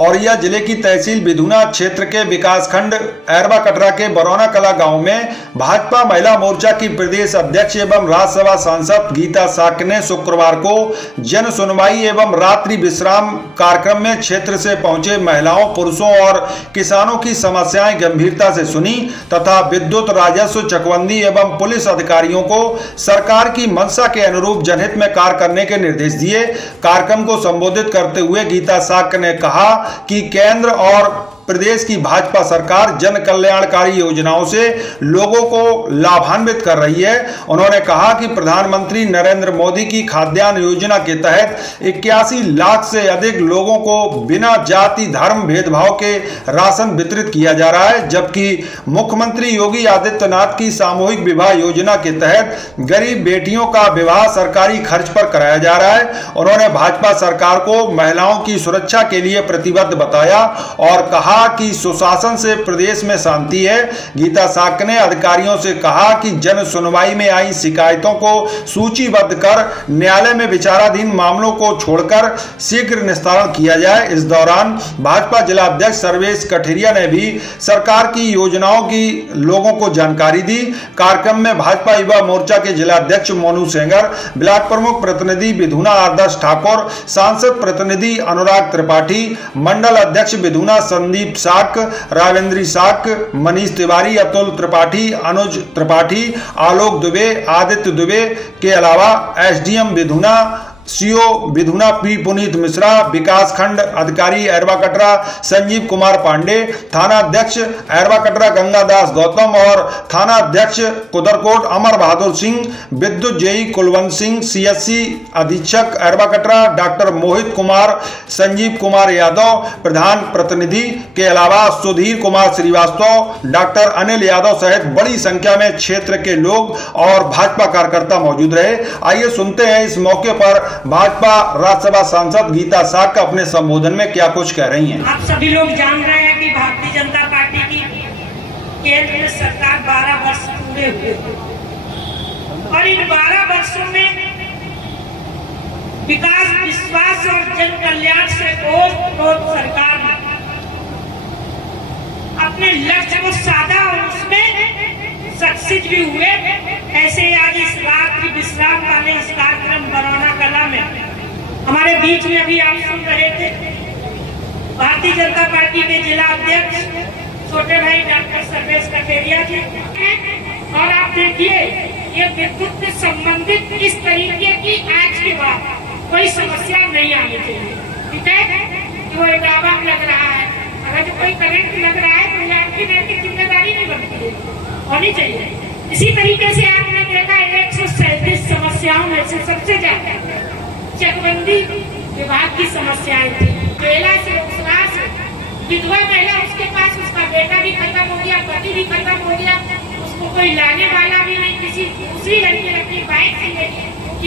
औरैया जिले की तहसील बिधुना क्षेत्र के विकासखंड अरबा कटरा के बरौना कला गांव में भाजपा महिला मोर्चा की प्रदेश अध्यक्ष एवं राज्यसभा सांसद गीता साक्य ने शुक्रवार को जन सुनवाई एवं रात्रि विश्राम कार्यक्रम में क्षेत्र से पहुंचे महिलाओं, पुरुषों और किसानों की समस्याएं गंभीरता से सुनी तथा विद्युत, राजस्व, चकबंदी एवं पुलिस अधिकारियों को सरकार की मंशा के अनुरूप जनहित में कार्य करने के निर्देश दिए। कार्यक्रम को संबोधित करते हुए गीता साक्य ने कहा कि केंद्र और प्रदेश की भाजपा सरकार जन कल्याणकारी योजनाओं से लोगों को लाभान्वित कर रही है। उन्होंने कहा कि प्रधानमंत्री नरेंद्र मोदी की खाद्यान्न योजना के तहत 81 लाख से अधिक लोगों को बिना जाति धर्म भेदभाव के राशन वितरित किया जा रहा है, जबकि मुख्यमंत्री योगी आदित्यनाथ की सामूहिक विवाह योजना के तहत गरीब बेटियों का विवाह सरकारी खर्च पर कराया जा रहा है। उन्होंने भाजपा सरकार को महिलाओं की सुरक्षा के लिए प्रतिबद्ध बताया और कहा कि सुशासन से प्रदेश में शांति है। गीता साक्य ने अधिकारियों से कहा कि जन सुनवाई में आई शिकायतों को सूचीबद्ध कर न्यायालय में विचाराधीन मामलों को छोड़कर शीघ्र निस्तारण किया जाए। इस दौरान भाजपा जिला अध्यक्ष सर्वेश कठेरिया ने भी सरकार की योजनाओं की लोगों को जानकारी दी। कार्यक्रम में भाजपा युवा मोर्चा के जिला अध्यक्ष मोनू सेंगर, ब्लॉक प्रमुख प्रतिनिधि बिधुना आदर्श ठाकुर, सांसद प्रतिनिधि अनुराग त्रिपाठी, मंडल अध्यक्ष बिधुना संदीप साक, रावेंद्री साक, मनीष तिवारी, अतुल त्रिपाठी, अनुज त्रिपाठी, आलोक दुबे, आदित्य दुबे के अलावा SDM Bidhuna, CO Bidhuna P Puneet Mishra, विकास खंड अधिकारी अरबा कटरा संजीव कुमार पांडे, थाना अध्यक्ष अरबा कटरा गंगादास गौतम और थाना अध्यक्ष कुदरकोट अमर बहादुर सिंह, विद्युत जेई कुलवंत सिंह, सीएससी अधीक्षक अरबा कटरा डॉक्टर मोहित कुमार, संजीव कुमार यादव प्रधान प्रतिनिधि के अलावा सुधीर कुमार श्रीवास्तव, डॉक्टर अनिल यादव सहित बड़ी संख्या में क्षेत्र के लोग और भाजपा कार्यकर्ता मौजूद रहे। आइए सुनते हैं इस मौके पर भाजपा राज्यसभा सांसद गीता साक्य अपने संबोधन में क्या कुछ कह रही हैं। आप सभी लोग जान रहे हैं कि भारतीय जनता पार्टी की केंद्र में सरकार 12 वर्ष पूरे हुए और इन 12 वर्षों में विकास, विश्वास और जन कल्याण से ओत सरकार ने अपने लक्ष्य को साधा और उसमें सक्सेस भी हुए। ऐसे आज इस रात्रि विश्राम वाले इस कार्यक्रम बरौना कला में हमारे बीच में अभी आप सुन रहे थे भारतीय जनता पार्टी के जिला अध्यक्ष छोटे भाई डॉक्टर सर्वेश कठेरिया जी। और आप देखिए ये विद्युत से संबंधित इस तरीके की आज के बाद कोई समस्या नहीं आनी चाहिए। ठीक है, वो एक आवाज लग रहा है, अगर जो कोई करंट लग रहा है तो आपकी की जिम्मेदारी नहीं बनती है, होनी चाहिए। इसी तरीके से आपने देखा 137 समस्याओं में से सबसे ज्यादा चकबंदी विभाग की समस्याएं थी। महिला से विधवा महिला, उसके पास उसका बेटा भी खत्म हो गया, पति भी खत्म हो गया, उसको कोई लाने वाला भी नहीं, किसी दूसरी लड़की अपनी बाइक से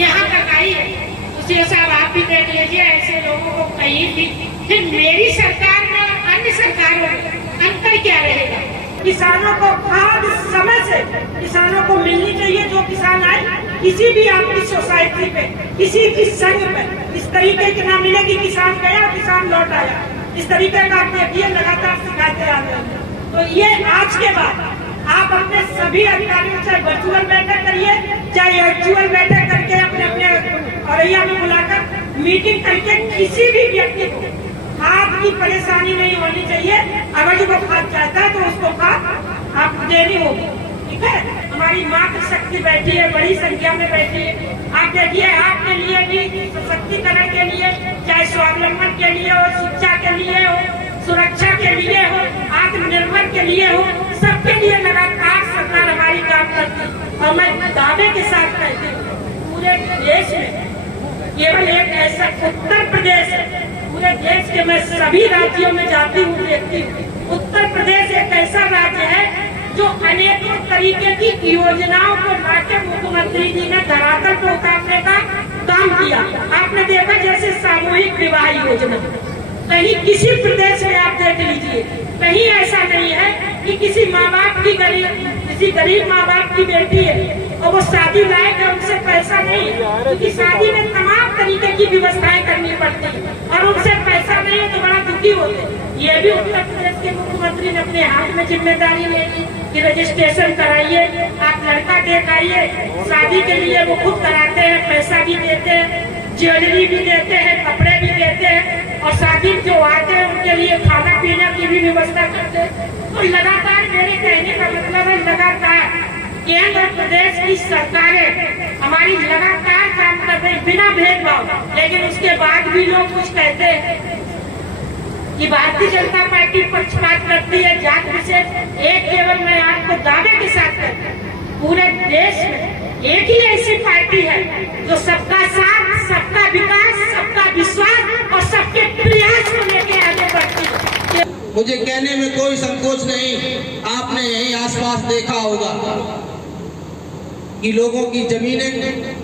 यहाँ तक आई है। उसी साहब आप भी देख लीजिए, ऐसे लोगों को कहीं भी। फिर मेरी सरकार में और अन्य सरकारों में अंतर क्या रहेगा? किसानों को खाद समय से किसानों को मिलनी चाहिए। जो किसान आए किसी भी आपकी सोसाइटी पे, किसी भी संघ पे, इस तरीके की ना मिले कि किसान गया किसान लौट आया। इस तरीके का आप देखिए लगातार शिकायतें आ रही हैं। तो ये आज के बाद आप अपने सभी अधिकारियों से वर्चुअल बैठक करिए, चाहे वर्चुअल बैठक करके अपने अपने औरैया में बुलाकर मीटिंग करके किसी भी व्यक्ति को खाद की परेशानी नहीं होनी चाहिए। अगर जो खाद चाहता है तो उसको खाद आप देनी होगी। ठीक है, हमारी मातृशक्ति बैठी है, बड़ी संख्या में बैठी है। आप देखिए आपके लिए भी सशक्तिकरण के लिए, चाहे स्वावलंबन के लिए हो, शिक्षा के लिए हो, सुरक्षा के लिए हो, आत्मनिर्भर के लिए हो, सबके लिए लगातार सरकार हमारी काम करती है। और मैं दावे के साथ कहती हूँ पूरे देश में केवल एक ऐसा उत्तर प्रदेश है, पूरे देश के मैं सभी राज्यों में जाती हूँ देखती हूँ, उत्तर प्रदेश एक ऐसा राज्य है जो अनेकों तरीके की योजनाओं को लाकर मुख्यमंत्री जी ने धरातल पर उतारने का काम किया। आपने देखा जैसे सामूहिक विवाह योजना, कहीं किसी प्रदेश में आप देख लीजिए, कहीं ऐसा नहीं है कि किसी माँ बाप की किसी गरीब माँ बाप की बेटी है और वो शादी लायक है, उनसे पैसा नहीं, क्योंकि शादी में तमाम तरीके की व्यवस्थाएं करनी पड़ती है और उनसे पैसा नहीं हो तो बड़ा दुखी होते हैं। ये भी उत्तर प्रदेश के मुख्यमंत्री ने अपने हाथ में जिम्मेदारी ले ली कि रजिस्ट्रेशन कराइए, आप लड़का देख आइए, शादी के लिए वो खुद कराते हैं, पैसा भी देते हैं, ज्वेलरी भी देते हैं, कपड़े भी देते हैं और शादी जो आते हैं उनके लिए खाना पीना की भी व्यवस्था करते हैं। तो लगातार मेरे कहने का मतलब है लगातार केंद्र और प्रदेश की सरकारें हमारी लगातार काम कर रही बिना भेदभाव, लेकिन उसके बाद भी लोग कुछ कहते हैं कि भारतीय जनता पार्टी पक्षपात करती है, जात विशेष। एक केवल मैं आपको दावे के साथ कहता हूं, पूरे देश में एक ही ऐसी पार्टी है जो सबका साथ, सबका विकास, सबका विश्वास और सबके प्रयास को लेकर आगे बढ़ती है। मुझे कहने में कोई संकोच नहीं, आपने यहीं आसपास देखा होगा कि लोगों की जमीनें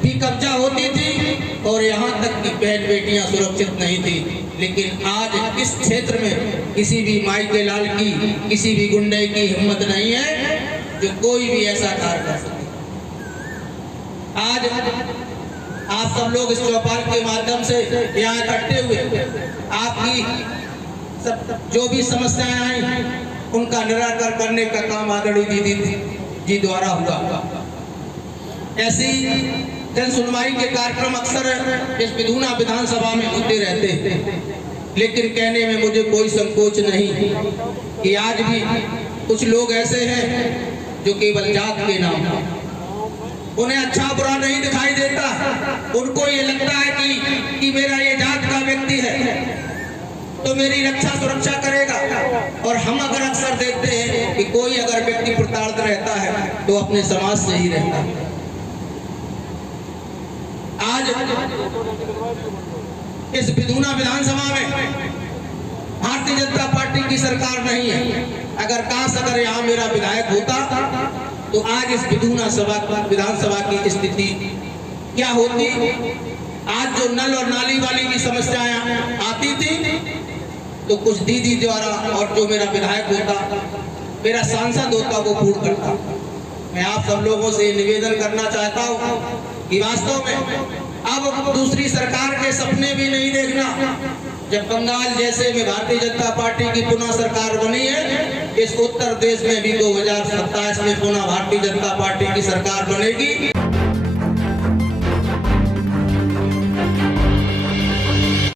भी कब्जा होती थी और यहाँ तक कि बहन बेटियां सुरक्षित नहीं थी। लेकिन आज इस क्षेत्र में किसी भी माई के लाल की, किसी भी गुंडे की हिम्मत नहीं है जो कोई भी ऐसा कार्य कर सके। आज आप सब लोग इस चौपाल के माध्यम से यहाँ इकट्ठे हुए, आपकी सब जो भी समस्याएं आई उनका निराकरण करने का काम आदरणीय दीदी जी द्वारा हुआ। ऐसी जन सुनवाई के कार्यक्रम अक्सर इस विधुना विधानसभा में होते रहते हैं, लेकिन कहने में मुझे कोई संकोच नहीं कि आज भी कुछ लोग ऐसे हैं जो केवल जात के नाम पर, उन्हें अच्छा बुरा नहीं दिखाई देता, उनको ये लगता है कि मेरा ये जात का व्यक्ति है तो मेरी रक्षा सुरक्षा करेगा। और हम अगर अक्सर देखते हैं कि कोई अगर व्यक्ति प्रताड़ित रहता है तो अपने समाज से ही रहता है। आज इस विधुना विधानसभा में भारतीय जनता पार्टी की सरकार नहीं है। अगर यहाँ मेरा विधायक होता तो आज इस विधुना विधानसभा की स्थिति क्या होती। आज जो नल और नाली वाली भी समस्याएं आती थी तो कुछ दीदी द्वारा और जो मेरा विधायक होता, मेरा सांसद होता, वो पूर्ण करता। मैं आप सब लोगों से निवेदन करना चाहता हूँ कि वास्तव में अब दूसरी सरकार के सपने भी नहीं देखना। जब बंगाल जैसे में भारतीय जनता पार्टी की पुनः सरकार बनी है, इस उत्तर प्रदेश में भी 2027 में पुनः भारतीय जनता पार्टी की सरकार बनेगी।